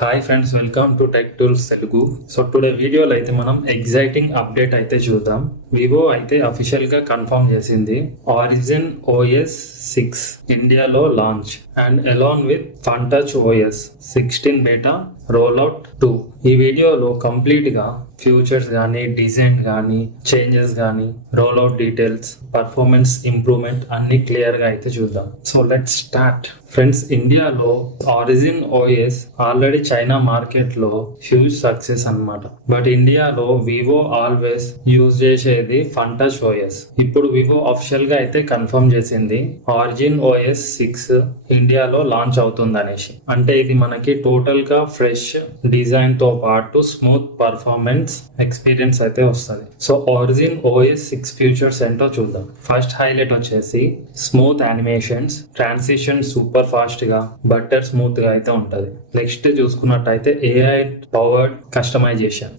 Hi friends, welcome to tech tools Telugu. So today వీడియోలో అయితే మనం ఎగ్జైటింగ్ అప్డేట్ అయితే చూద్దాం. వివో అయితే అఫీషియల్ గా కన్ఫర్మ్ చేసింది ఆరిజిన్ ఓఎస్ 6 ఇండియాలో launch and along with fun touch OS 16 beta rollout 2. ఈ వీడియోలో కంప్లీట్ గా ఫ్యూచర్స్ కానీ, డిజైన్ కానీ, చేంజెస్ కానీ, రోల్అవుట్ డీటెయిల్స్, పర్ఫార్మెన్స్ ఇంప్రూవ్మెంట్ అన్ని క్లియర్ గా అయితే చూద్దాం. So let's start. ఫ్రెండ్స్, ఇండియాలో origin OS already China market లో హ్యూజ్ సక్సెస్ అన్నమాట. బట్ ఇండియాలో వివో ఆల్వేస్ యూజ్ చేసేది ఫన్ టచ్ ఓఎస్. ఇప్పుడు వివో అఫిషియల్ గా అయితే కన్ఫర్మ్ చేసింది ఆరిజిన్ ఓఎస్ 6 ఇండియాలో లాంచ్ అవుతుంది అనేసి. అంటే ఇది మనకి టోటల్ గా ఫ్రెష్ డిజైన్ తో పాటు స్మూత్ పర్ఫార్మెన్స్ ఎక్స్పీరియన్స్ అయితే వస్తుంది. సో ఆరిజిన్ ఓఎస్ 6 ఫ్యూచర్స్ ఏంటో చూద్దాం. ఫస్ట్ హైలైట్ వచ్చేసి smooth animations, transition super fast గా, బట్టర్ స్మూత్ గా అయితే ఉంటది. నెక్స్ట్ చూసుకున్నట్టయితే AI powered customization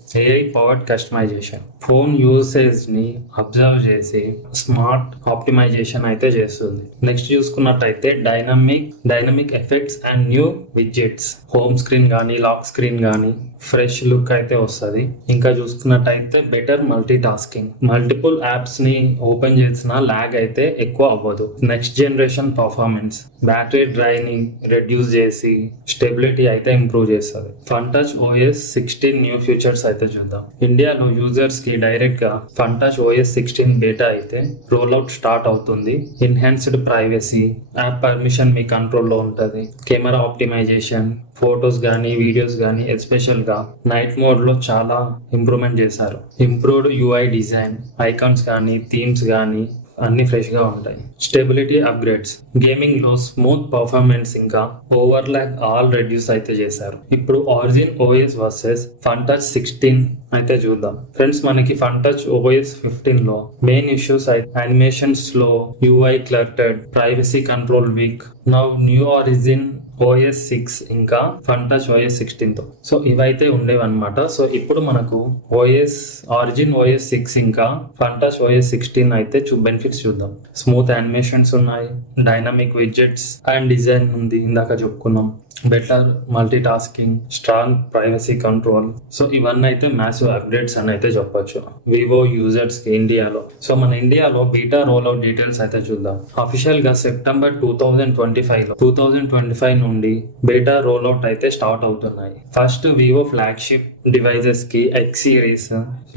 phone usage ని అబ్జర్వ్ చేసి స్మార్ట్ ఆప్టిమైజేషన్ అయితే చేస్తుంది. నెక్స్ట్ చూసుకున్నట్టయితే dynamic effects and new widgets, home screen కానీ, లాక్ స్క్రీన్ కానీ ఫ్రెష్ లుక్ అయితే వస్తుంది. ఇంకా చూసుకున్నట్టయితే better multitasking, multiple apps ని ఓపెన్ చేసిన లాగ్ అయితే ఎక్కువ అవ్వదు. Next generation performance, battery draining reduce చేసి స్టెబిలిటీ అయితే ఇంప్రూవ్ చేస్తుంది. Fun touch OS 16 new features అయితే చూద్దాం. ఇండియాలో యూజర్స్ కి డైరెక్ట్ గా ఫన్ టచ్ ఓఎస్ 16 బేటా అయితే రోల్ అవుట్ స్టార్ట్ అవుతుంది. ఎన్హాన్స్డ్ ప్రైవసీ, యాప్ పర్మిషన్ మీ కంట్రోల్లో ఉంటుంది. కెమెరా ఆప్టిమైజేషన్, ఫొటోస్ కానీ, వీడియోస్ కానీ, ఎస్పెషల్ గా నైట్ మోడ్ లో చాలా ఇంప్రూవ్మెంట్ చేశారు. ఇంప్రూవ్డ్ యూఐ డిజైన్, ఐకాన్స్ కానీ, థీమ్స్ కానీ అన్ని ఫ్రెష్ గా ఉంటాయి. స్టెబిలిటీ అప్గ్రేడ్స్, గేమింగ్ లో స్మూత్ పర్ఫార్మెన్స్ ఇంకా ఓవర్లాగ్ ఆల్ రెడ్యూస్ అయితే చేశారు. ఇప్పుడు origin OS versus fun touch 16 అయితే చూద్దాం. ఫ్రెండ్స్, మనకి ఫన్ టచ్ ఓఎస్ 15 లో మెయిన్ ఇష్యూస్ అయితే animation slow, UI cluttered, privacy control week. Now new origin OS 6 ఇంకా ఫన్ టచ్ ఓఎస్ 16 తో సో ఇవైతే ఉండేవన్నమాట. సో ఇప్పుడు మనకు ఆరిజిన్ ఓఎస్ 6 ఇంకా ఫన్ టచ్ ఓఎస్ 16 అయితే బెనిఫిట్స్ చూద్దాం. స్మూత్ యానిమేషన్స్ ఉన్నాయి, డైనమిక్ విడ్జెట్స్ అండ్ డిజైన్ ఉంది, ఇందాక చెప్పుకున్నాం. Better multi tasking, strong privacy control. So ఇవన్నీ అయితే మ్యాసివ్ అప్డేట్స్ అని అయితే చెప్పొచ్చు వివో యూజర్స్ కి ఇండియాలో. సో మన ఇండియాలో బీటా రోల్అవుట్ డీటెయిల్స్ అయితే చూద్దాం. అఫీషియల్ గా సెప్టెంబర్ 2025 నుండి బీటా రోల్అవుట్ అయితే స్టార్ట్ అవుతున్నాయి. ఫస్ట్ వివో ఫ్లాగ్షిప్ డివైజెస్ కి ఎక్స్ సిరీస్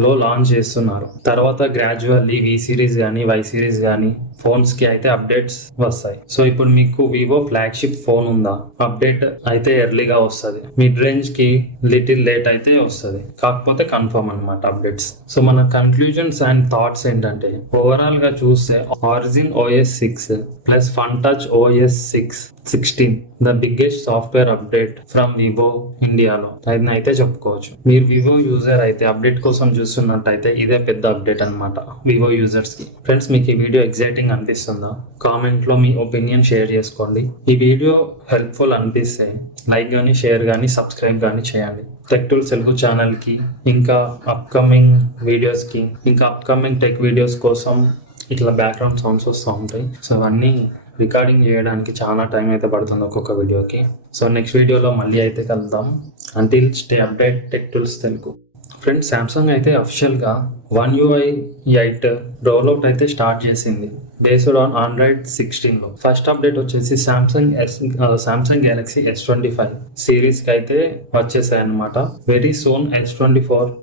లో లాంచ్ చేస్తున్నారు. తర్వాత గ్రాడ్యువల్లీ వి సిరీస్ గానీ, వై సిరీస్ గానీ ఫోన్స్ కి అయితే అప్డేట్స్ వస్తాయి. సో ఇప్పుడు మీకు వివో ఫ్లాగ్షిప్ ఫోన్ ఉందా, అప్డేట్ అయితే ఎర్లీగా వస్తుంది. మిడ్ రేంజ్ కి లిటిల్ లేట్ అయితే వస్తుంది, కాకపోతే కన్ఫర్మ్ అన్నమాట అప్డేట్స్. సో మన కన్క్లూజన్స్ అండ్ థాట్స్ ఏంటంటే, ఓవరాల్ గా చూస్తే origin OS 6 plus fun touch OS 16 the biggest software update from Vivo ఇండియాలో అయితే చెప్పుకోవచ్చు. మీరు వివో యూజర్ అయితే అప్డేట్ కోసం చూస్తున్నట్టయితే ఇదే పెద్ద అప్డేట్ అన్నమాట వివో యూజర్స్ కి. ఫ్రెండ్స్, మీకు ఈ వీడియో ఎగ్జైటింగ్ అనిపిస్తుందా? కామెంట్ లో మీ ఒపీనియన్ షేర్ చేసుకోండి. ఈ వీడియో హెల్ప్ఫుల్ అనిపిస్తే లైక్ కానీ, షేర్ కానీ, సబ్స్క్రైబ్ కానీ చేయండి. టెక్ టూల్స్ తెలుగు ఛానల్ కి, ఇంకా అప్కమింగ్ వీడియోస్ కి, ఇంకా అప్కమింగ్ టెక్ వీడియోస్ కోసం ఇట్లా బ్యాక్గ్రౌండ్ సౌండ్స్ వస్తూ ఉంటాయి. సో అవన్నీ రికార్డింగ్ చేయడానికి చాలా టైం అయితే పడుతుంది ఒక్కొక్క వీడియోకి. సో నెక్స్ట్ వీడియోలో మళ్ళీ అయితే కలుద్దాం. Until stay update tech tools Telugu. Friends, Samsung అయితే అఫిషియల్గా One UI 8 రోల్అవుట్ అయితే స్టార్ట్ చేసింది బేస్డ్ ఆన్ ఆండ్రాయిడ్ 16 లో. ఫస్ట్ అప్డేట్ వచ్చేసి సామ్సంగ్ గెలాక్సీ S25 సిరీస్ కి అయితే వచ్చేసాయి అన్నమాట. Very soon S24